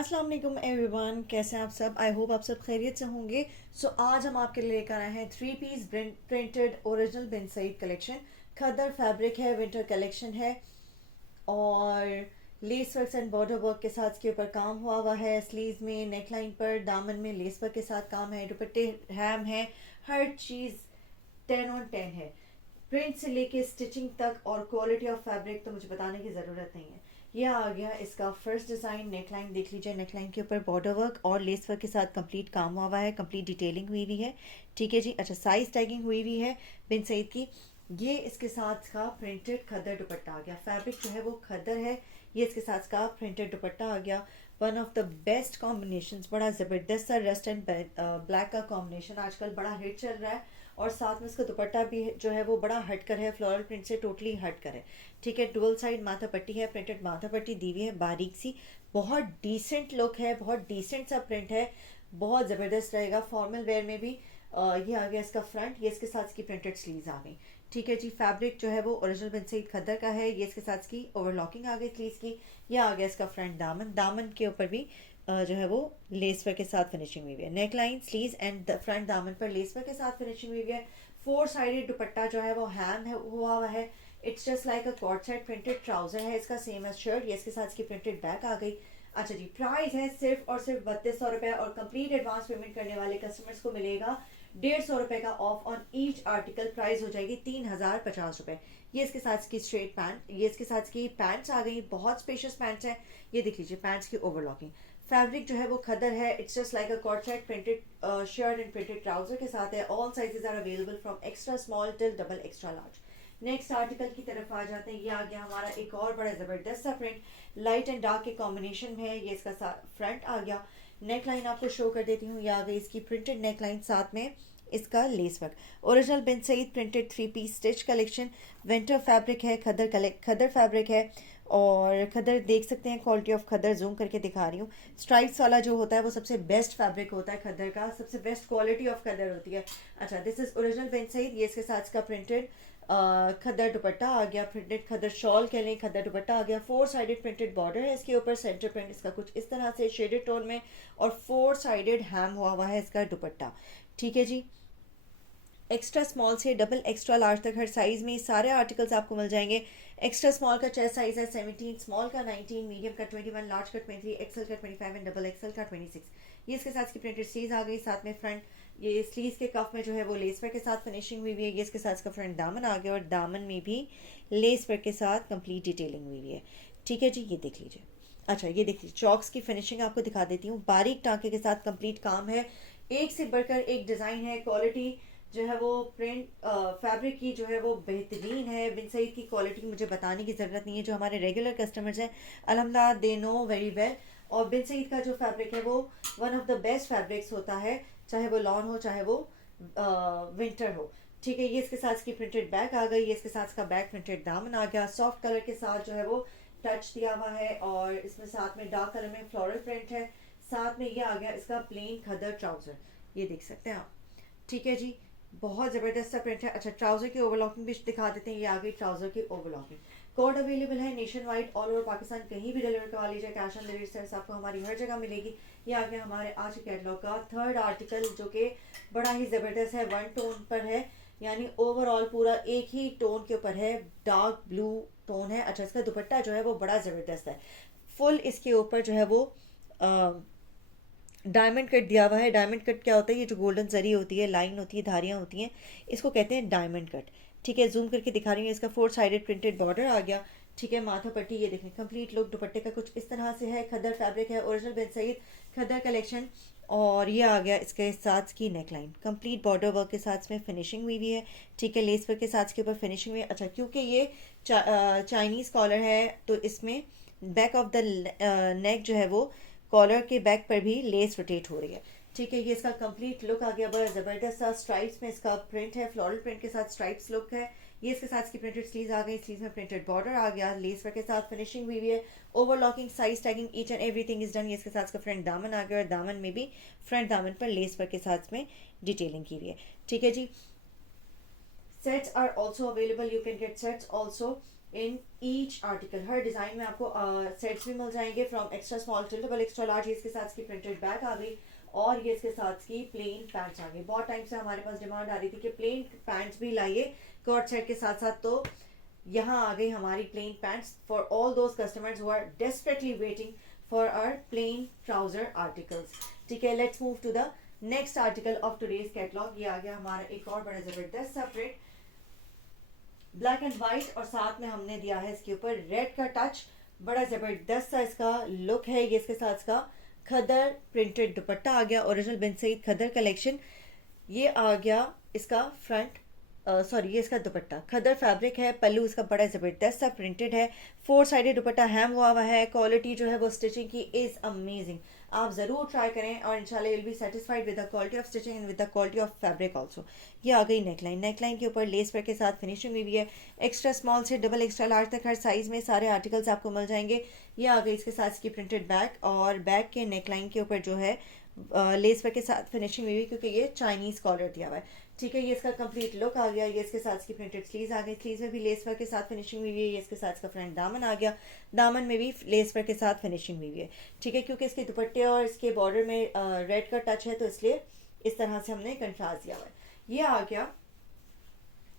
अस्सलाम वालेकुम एवरीवन, कैसे हैं आप सब। आई होप आप सब खैरियत से होंगे। आज हम आपके लिए लेकर आए हैं 3 piece printed original Bin Saeed collection. खदर फैब्रिक है, विंटर कलेक्शन है और lace work and border work के साथ इसके ऊपर काम हुआ है। स्लीव्स में, नेकलाइन पर, दामन में लेस वर्क के साथ काम है। दुपट्टे हैम है, हर चीज़ 10 on 10 है। प्रिंट से लेके स्टिचिंग तक और क्वालिटी ऑफ फैब्रिक तो मुझे बताने की ज़रूरत नहीं है। ये आ गया इसका फर्स्ट डिज़ाइन। नेकलाइन देख लीजिए, नेकलाइन के ऊपर बॉर्डर वर्क और लेस वर्क के साथ कंप्लीट काम हुआ है, कंप्लीट डिटेलिंग हुई हुई है। ठीक है जी। अच्छा, साइज टैगिंग हुई हुई है बिन सईद की। ये इसके साथ का प्रिंटेड खद्दर दुपट्टा आ गया। फैब्रिक जो है वो खद्दर है। ये इसके साथ का प्रिंटेड दुपट्टा आ गया। One of the best combination, बड़ा ज़बरदस्त सा रस्ट एंड ब्लैक का कॉम्बिनेशन आजकल बड़ा हिट चल रहा है। और साथ में इसका दुपट्टा भी जो है वो बड़ा हटकर है, फ्लोरल प्रिंट से टोटली हटकर है। ठीक है, डुअल साइड माथा पट्टी है, प्रिंटेड माथा पट्टी दी हुई है बारीक सी। बहुत डिसेंट लुक है, बहुत डिसेंट सा प्रिंट है, बहुत ज़बरदस्त रहेगा फॉर्मल वेयर में भी। ये आ गया इसका फ्रंट, ये इसके साथ इसकी प्रिंटेड स्लीव्स आ गई। ठीक है जी। फैब्रिक जो है वो ओरिजिनल बिन सईद खद्दर का है। ये इसके साथ इसकी ओवरलॉकिंग आ गई स्लीव्स की। ये आ गया इसका फ्रंट दामन, दामन के ऊपर भी जो है वो लेस वर्क के साथ फिनिशिंग हुई है। नेकलाइन, स्लीव्स एंड फ्रंट दामन पर लेस वर्क के साथ फिनिशिंग हुई है। 4 साइडेड दुपट्टा जो है वो हैम है हुआ है। It's just like a cord set. Printed trouser है इसका, सेम एज शर्ट। ये इसके साथ इसकी प्रिंटेड बैक आ गई। अच्छा जी, प्राइस है सिर्फ और सिर्फ 3200 रुपये और कंप्लीट एडवांस पेमेंट करने वाले कस्टमर्स को मिलेगा 150 रुपये का of on each article. Price हो जाएगी 3050 रुपये। ये इसके साथ की स्ट्रेट पैंट, ये इसके साथ की पैंट्स आ गई। बहुत स्पेशियस पैंट्स हैं। ये देख लीजिए, पैंट्स की ओवरलॉकिंग। फैब्रिक जो है वो खदर है। It's just like a cord set. Printed shirt and printed trouser के साथ है। All sizes are available from extra small till double extra large. Next article की तरफ आ जाते हैं। ये आ गया हमारा एक और बड़ा ज़बरदस्त सा प्रिंट, लाइट एंड डार्क के कॉम्बिनेशन में है। ये इसका फ्रंट आ गया। नेक लाइन आपको शो कर देती हूँ। ये आ गई इसकी प्रिंटेड नेक लाइन, साथ में इसका lace work. Original Bin Saeed printed 3 piece stitch collection. Winter fabric है, खदर फैब्रिक है। और खदर देख सकते हैं, क्वालिटी ऑफ खदर जूम करके दिखा रही हूँ। स्ट्राइप्स वाला जो होता है वो सबसे बेस्ट फैब्रिक होता है खदर का, सबसे बेस्ट क्वालिटी ऑफ खदर होती है। अच्छा, this is original Bin Saeed. ये इसके साथ का प्रिंटेड खद्दर दुपट्टा आ गया। प्रिंटेड खद्दर शॉल कह लें, खद्दर दुपट्टा आ गया। 4 साइडेड प्रिंटेड बॉर्डर है इसके ऊपर। सेंटर प्रिंट इसका कुछ इस तरह से शेडेड टोन में और 4 साइडेड हैम हुआ है इसका दुपट्टा। ठीक है जी। एक्स्ट्रा स्मॉल से डबल एक्स्ट्रा लार्ज तक हर साइज़ में सारे आर्टिकल्स आपको मिल जाएंगे। एक्स्ट्रा स्मॉल का चेस्ट साइज है 17, स्मॉल का 19, मीडियम का 21, लार्ज का 23, एक्सल का 25 एंड डबल एक्सल का 26। ये इसके साथ की प्रिंटेड स्लीव्स आ गई। साथ में फ्रंट, ये स्लीव्स के कफ में जो है वो लेस वर्क के साथ फिनिशिंग हुई है। ये इसके साथ इसका फ्रंट दामन आ गया और दामन में भी लेस वर्क के साथ कंप्लीट डिटेलिंग हुई है। ठीक है जी, ये देख लीजिए। अच्छा, ये देख लीजिए, चॉक्स की फिनिशिंग आपको दिखा देती हूँ। बारीक टाँके के साथ कंप्लीट काम है, एक से बढ़कर एक डिज़ाइन है। क्वालिटी जो है वो प्रिंट फैब्रिक की जो है वो बेहतरीन है। बिन सईद की क्वालिटी मुझे बताने की ज़रूरत नहीं है। जो हमारे रेगुलर कस्टमर्स हैं, अल्हम्दुलिल्लाह, दे नो वेरी वेल। और बिन सईद का जो फैब्रिक है वो one of the best fabrics होता है, चाहे वो लॉन हो चाहे वो विंटर हो। ठीक है, ये इसके साथ इसकी प्रिंटेड बैक आ गई। ये इसके साथ इसका बैक प्रिंटेड दामन आ गया। सॉफ्ट कलर के साथ जो है वो टच दिया हुआ है और इसमें साथ में डार्क कलर में फ्लोरल प्रिंट है। साथ में ये आ गया इसका प्लेन खदर ट्राउजर, ये देख सकते हैं आप। ठीक है जी, बहुत ज़बरदस्त सा प्रिंट है। अच्छा, ट्राउज़र की ओवरलॉकिंग भी दिखा देते हैं। ये आ गई ट्राउज़र की ओवरलॉकिंग। कोड अवेलेबल है nation wide, all over Pakistan, कहीं भी डिलीवर करवा लीजिए। कैश ऑन डिलीवरी सर्विस आपको हमारी हर जगह मिलेगी। ये आ गया हमारे आज के कैटलॉग का थर्ड आर्टिकल, जो कि बड़ा ही ज़बरदस्त है। वन टोन पर है, यानी ओवरऑल पूरा एक ही टोन के ऊपर है, डार्क ब्लू टोन है। अच्छा, इसका दुपट्टा जो है वो बड़ा ज़बरदस्त है। फुल इसके ऊपर जो है वो डायमंड कट दिया हुआ है। डायमंड कट क्या होता है? ये जो गोल्डन जरी होती है, लाइन होती है, धारियाँ होती हैं, इसको कहते हैं डायमंड कट। ठीक है, जूम करके दिखा रही हूँ। इसका 4 साइडेड प्रिंटेड बॉर्डर आ गया। ठीक है, माथा पट्टी ये देखें, कंप्लीट लुक दुपट्टे का कुछ इस तरह से है। खद्दर फैब्रिक है, ओरिजिनल बिन सईद खद्दर कलेक्शन। और ये आ गया इसके साथ की नेकलाइन, कंप्लीट बॉर्डर वर्क के साथ इसमें फिनिशिंग हुई हुई है। ठीक है, लेस वर्क के साथ इसके ऊपर फिनिशिंग हुई है। अच्छा, क्योंकि ये चाइनीज़ कॉलर है तो इसमें बैक ऑफ द नेक जो है वो कॉलर के बैक पर भी लेस रोटेट हो रही है। ठीक है, ये इसका कंप्लीट लुक आ गया। बड़ा ज़बरदस्त सा स्ट्राइप्स में इसका प्रिंट है, फ्लोरल प्रिंट के साथ स्ट्राइप्स लुक है। ये इसके साथ इसकी प्रिंटेड स्लीव्स आ गई। स्लीव्स में प्रिंटेड बॉर्डर आ गया, लेस वर्क के साथ फिनिशिंग हुई हुई है। Overlocking, size tagging, each and everything is done. ये इसके साथ इसका फ्रंट दामन आ गया और दामन में भी फ्रंट दामन पर लेस वर्क के साथ में डिटेलिंग की हुई है। ठीक है जी। Sets are also available, you can get sets also. In each article. हर डिज़ाइन में आपको सेट्स भी मिल जाएंगे from extra small to double extra large. ये इसके साथ इसकी प्रिंटेड बैग आ गई और ये इसके साथ की प्लेन पैंट्स आ गई। बहुत टाइम से हमारे पास डिमांड आ रही थी कि प्लेन पैंट्स भी लाइए कोट सेट के साथ साथ, तो यहाँ आ गई हमारी plain pants for all those customers who are desperately waiting for our plain trouser articles. ठीक है, let's move to the next article of today's catalogue. ये आ गया हमारा एक और बड़ा जबरदस्त सा प्रिंट, ब्लैक एंड व्हाइट, और साथ में हमने दिया है इसके ऊपर रेड का टच। बड़ा जबरदस्त सा इसका लुक है। ये इसके साथ इसका खदर प्रिंटेड दुपट्टा आ गया, ओरिजिनल बिन सईद खदर कलेक्शन। ये आ गया इसका फ्रंट, सॉरी ये इसका दुपट्टा खदर फैब्रिक है। पल्लू इसका बड़ा ज़बरदस्त सा प्रिंटेड है, 4 साइडेड दुपट्टा हैम हुआ है। क्वालिटी जो है वो स्टिचिंग की इज़ अमेजिंग, आप ज़रूर ट्राई करें और इंशाल्लाह will be satisfied with the quality of stitching and with the quality of fabric also. ये आ गई नेकलाइन, नेकलाइन के ऊपर लेस वर्क के साथ फिनिशिंग हुई है। एक्स्ट्रा स्मॉल से डबल एक्स्ट्रा लार्ज तक हर साइज़ में सारे आर्टिकल्स आपको मिल जाएंगे। ये आ गई इसके साथ इसकी प्रिंटेड बैग, और बैग के नेकलाइन के ऊपर जो है लेस वर्क के साथ फिनिशिंग हुई क्योंकि ये चाइनीज़ कॉलर दिया हुआ है। ठीक है, ये इसका कंप्लीट लुक आ गया। ये इसके साथ इसकी प्रिंटेड स्लीव्स आ गई, स्लीव्स में भी लेस वर्क के साथ फिनिशिंग हुई है। ये इसके साथ इसका फ्रंट दामन आ गया, दामन में भी लेस वर्क के साथ फिनिशिंग हुई है। ठीक है, क्योंकि इसके दुपट्टे और इसके बॉर्डर में रेड का टच है तो इसलिए इस तरह से हमने कंट्रास्ट दिया हुआ है। ये आ गया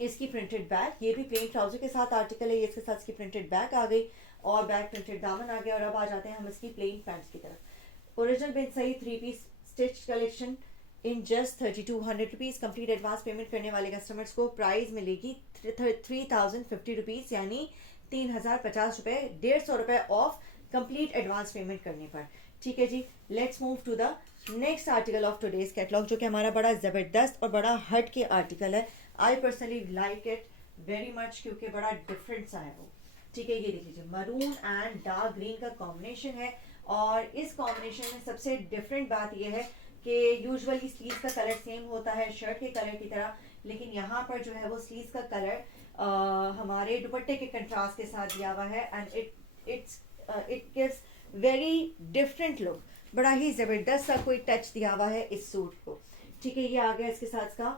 इसकी प्रिंटेड बैग, ये भी प्लेन ट्राउजर के साथ आर्टिकल है। ये इसके साथ इसकी प्रिंटेड बैग आ गई और बैग प्रिंटेड दामन आ गया। और अब आ जाते हैं हम इसकी प्लेन पैंट्स की तरफ। Original Bin Saeed 3 piece stitch collection in just 3200 rupees. Complete advance payment करने वाले कस्टमर्स को प्राइस मिलेगी 3050 रुपीज़, यानी 3050 रुपये, 150 रुपये ऑफ कंप्लीट एडवांस पेमेंट करने पर। ठीक है जी, let's move to the next article of today's catalogue, जो कि हमारा बड़ा ज़बरदस्त और बड़ा हट के आर्टिकल है। I personally like it very much क्योंकि बड़ा डिफरेंट सा है वो। ठीक है, ये देख लीजिए, मरून एंड डार्क ग्रीन का कॉम्बिनेशन है। और इस कॉम्बिनेशन में सबसे डिफरेंट बात यह है कि यूजुअली स्लीव्स का कलर सेम होता है शर्ट के कलर की तरह, लेकिन यहाँ पर जो है वो स्लीव्स का कलर हमारे दुपट्टे के कंट्रास्ट के साथ दिया हुआ है and it gives very different look. बड़ा ही ज़बरदस्त सा कोई टच दिया हुआ है इस सूट को। ठीक है, ये आ गया इसके साथ का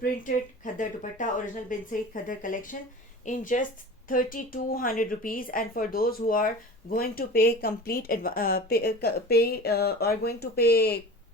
प्रिंटेड खद्दर दुपट्टा, ओरिजिनल बिन सईद खद्दर collection in just 3200 rupees, and for those who are going to pay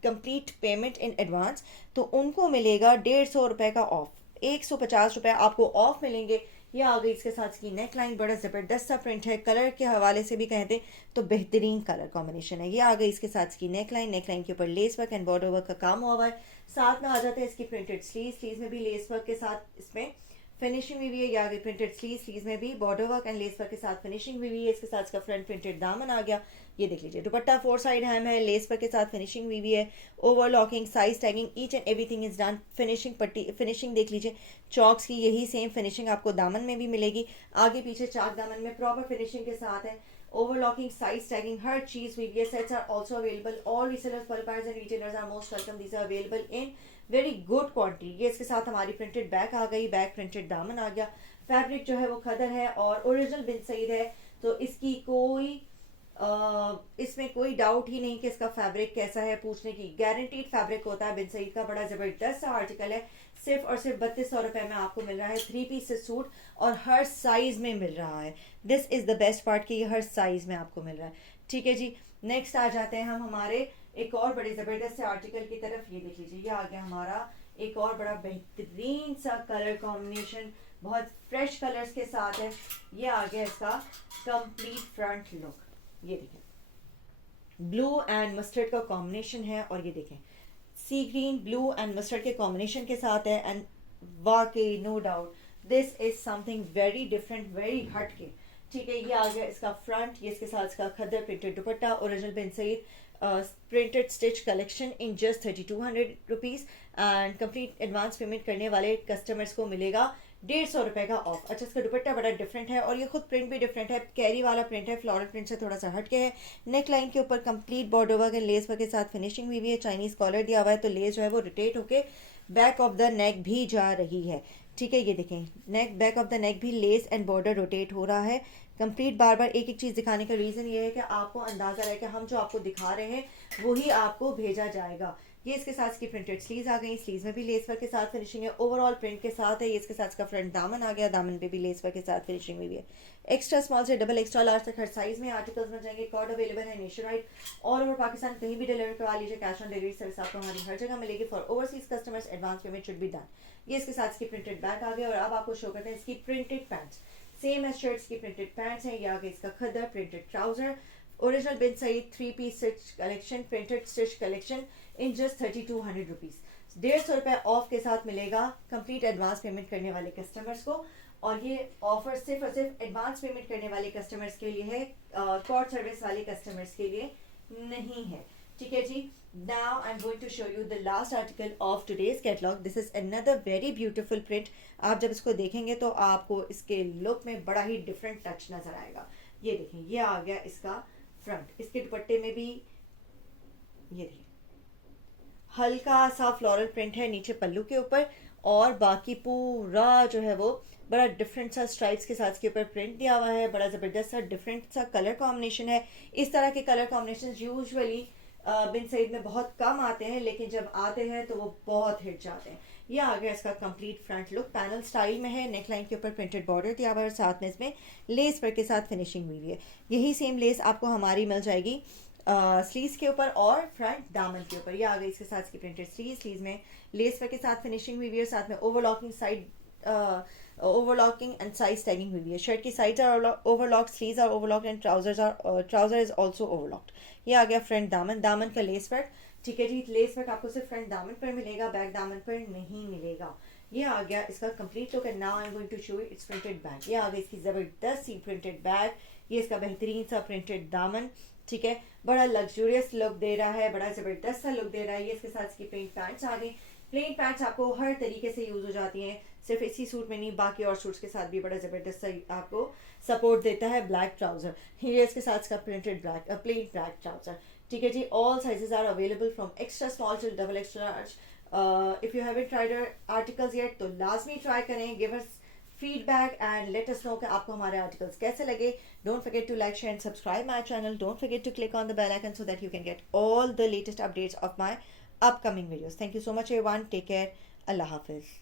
complete payment in advance, तो उनको मिलेगा 150 रुपये का ऑफ, 150 रुपये आपको ऑफ मिलेंगे। ये आ गई इसके साथ की नेक लाइन, बड़ा ज़बरदस्त सा प्रिंट है, कलर के हवाले से भी कहते तो बेहतरीन कलर कॉम्बिनेशन है। ये आ गई इसके साथ की नेक लाइन, नेक लाइन के ऊपर lace work and border work का काम हुआ है। साथ में आ जाते हैं इसकी प्रिंटेड स्लीव में भी लेस वर्क के साथ इसमें फिनिशिंग हुई है। ये आ गई प्रिंटेड स्लीव्स में भी border work and less work के साथ फिनिशिंग हुई है। इसके साथ इसका फ्रंट प्रिंटेड दामन आ गया। ये देख लीजिए, दुपट्टा 4 साइड हैम है, लेस वर्क के साथ फिनिशिंग हुई है। Overlocking, size tagging, each and everything is done. Finishing पट्टी फिनिशिंग देख लीजिए, चॉक्स की यही सेम फिनिशिंग आपको दामन में भी मिलेगी। आगे पीछे चाक दामन में प्रॉपर फिनिशिंग के साथ है। ओवरलॉकिंग, साइज टैगिंग, हर चीज हुई है। Sets are also available. All resellers, पल्पर्स and retailers are most welcome. These are available in very good quantity. ये इसके साथ हमारी प्रिंटेड बैग आ गई, बैग प्रिंटेड दामन आ गया। फैब्रिक जो है वो खदर है और ओरिजिनल बिन सईद है, तो इसकी इसमें कोई डाउट ही नहीं कि इसका फैब्रिक कैसा है पूछने की। गारंटीड फैब्रिक होता है बिन सईद का। बड़ा जबरदस्त सा आर्टिकल है। सिर्फ और सिर्फ 3200 रुपये में आपको मिल रहा है 3 पीस सूट, और हर साइज में मिल रहा है। This is the best part कि ये हर साइज में आपको मिल रहा है। ठीक है जी, नेक्स्ट आ जाते हैं हम हमारे एक और बड़े जबरदस्त से आर्टिकल की तरफ। ये देख लीजिए, ये आ गया हमारा एक और बड़ा बेहतरीन सा कलर कॉम्बिनेशन, बहुत फ्रेश कलर्स के साथ है। ये आ गया इसका कंप्लीट फ्रंट लुक। ये देखें, ब्लू एंड मस्टर्ड का कॉम्बिनेशन है, और ये देखें sea green, blue and mustard के कॉम्बिनेशन के साथ है। एंड वाकई no doubt this is something very different, very हट के। ठीक है, ये आ गया इसका फ्रंट, ये इसके साथ इसका khaddar printed dupatta, original Bin Saeed printed stitch collection in just 3200 rupees. And complete advance payment करने वाले कस्टमर्स को मिलेगा 150 रुपये का ऑफ। अच्छा, इसका दुपट्टा बड़ा डिफरेंट है और ये खुद प्रिंट भी डिफरेंट है, कैरी वाला प्रिंट है, फ्लोरल प्रिंट से थोड़ा सा हटके है। नेक लाइन के ऊपर complete border work and less work के साथ फिनिशिंग हुई है। चाइनीज़ कॉलर दिया हुआ है, तो लेस जो है वो रोटेट होके बैक ऑफ द नेक भी जा रही है। ठीक है, ये देखें, नेक बैक ऑफ द नेक भी लेस एंड बॉर्डर रोटेट हो रहा है। कंप्लीट बार बार एक एक चीज़ दिखाने का रीज़न ये है कि आपको अंदाज़ा रहे कि हम जो आपको दिखा रहे हैं वही आपको भेजा जाएगा। ये इसके साथ इसकी प्रिंटेड स्लीव्स आ गई, स्लीव्स में भी लेस वर्क के साथ फिनिशिंग है, ओवरऑल प्रिंट के साथ है। ये इसके साथ इसका फ्रंट दामन आ गया, दामन पे भी लेस वर्क के साथ फिनिशिंग हुई है। एक्स्ट्रा स्मॉल से डबल एक्स्ट्रा लार्ज तक हर साइज में आर्टिकल्स मिल जाएंगे। कॉर्ड अवेलेबल है nation wide, all over Pakistan कहीं भी डिलीवर करवा लीजिए। कैश ऑन डिलीवरी सर्विस आपको हमारी हर जगह मिलेगी। For overseas customers advance payment should be done. ये इसके साथ इसकी प्रिंटेड बैग आ गया और अब आपको शो करते हैं इसकी printed pants. Same as shirts की प्रिंटेड पैंट्स हैं। ये आगे इसका khaddar printed trouser, original Bin Saeed 3 piece stitch collection, printed stitch collection in just 3200 rupees. 150 रुपये ऑफ के साथ मिलेगा कंप्लीट एडवांस पेमेंट करने वाले कस्टमर्स को। और ये ऑफर सिर्फ और सिर्फ एडवांस पेमेंट करने वाले कस्टमर्स के लिए है, कॉर्ड सर्विस वाले कस्टमर्स के लिए नहीं है। ठीक है जी। Now I am going to show you the last article of today's catalogue. This is another very beautiful print. आप जब इसको देखेंगे तो आपको इसके लुक में बड़ा ही डिफरेंट टच नजर आएगा। ये देखें, ये आ गया इसका फ्रंट। इसके दुपट्टे में भी ये देखिए हल्का सा फ्लोरल प्रिंट है नीचे पल्लू के ऊपर, और बाकी पूरा जो है वो बड़ा डिफरेंट सा स्ट्राइप्स के साथ इसके ऊपर प्रिंट दिया हुआ है। बड़ा ज़बरदस्त सा डिफरेंट सा कलर कॉम्बिनेशन है। इस तरह के कलर कॉम्बिनेशन यूजुअली बिन सईद में बहुत कम आते हैं, लेकिन जब आते हैं तो वो बहुत हिट जाते हैं। ये आ गया इसका complete front look, panel style में है। नेकलाइन के ऊपर प्रिंटेड बॉर्डर दिया हुआ है और साथ में इसमें लेस वर्क के साथ फिनिशिंग हुई है। यही सेम लेस आपको हमारी मिल जाएगी स्लीव्स के ऊपर और फ्रंट दामन के ऊपर। ये आ गई इसके साथ इसकी प्रिंटेड स्लीव्स में लेस वर्क के साथ फिनिशिंग हुई है, साथ में overlocking side overlocking and size tagging हुई है। शर्ट की sides are overlocked, sleeves are overlocked and trouser is also overlocked. ये आ गया फ्रंट दामन, दामन का लेस वर्क। ठीक है जी। लेस वर्क आपको सिर्फ फ्रंट दामन पर मिलेगा, बैक दामन पर नहीं मिलेगा। ये आ गया इसका complete look and now I am going to show you it's printed bag. ये आ गई इसकी ज़बरदस्त सी प्रिंटेड बैग। ये इसका बेहतरीन सा प्रिंटेड दामन। ठीक है, बड़ा लग्जूरियस लुक दे रहा है, बड़ा ज़बरदस्त सा लुक दे रहा है। ये इसके साथ इसकी प्लेन पैंट्स आ गई। प्लेन पैंट्स आपको हर तरीके से यूज़ हो जाती हैं, सिर्फ इसी सूट में नहीं, बाकी और सूट्स के साथ भी बड़ा ज़बरदस्त सा आपको सपोर्ट देता है। ब्लैक ट्राउजर, ये इसके साथ इसका printed black plain black trouser. ठीक है जी। All sizes are available from extra small to double extra large. If you haven't tried articles yet तो लाजमी ट्राई करें। Give us feedback and let us know कि आपको हमारे articles कैसे लगे. Don't forget to like, share and subscribe my channel. Don't forget to click on the bell icon so that you can get all the latest updates of my upcoming videos. Thank you so much everyone. Take care. Allah Hafiz.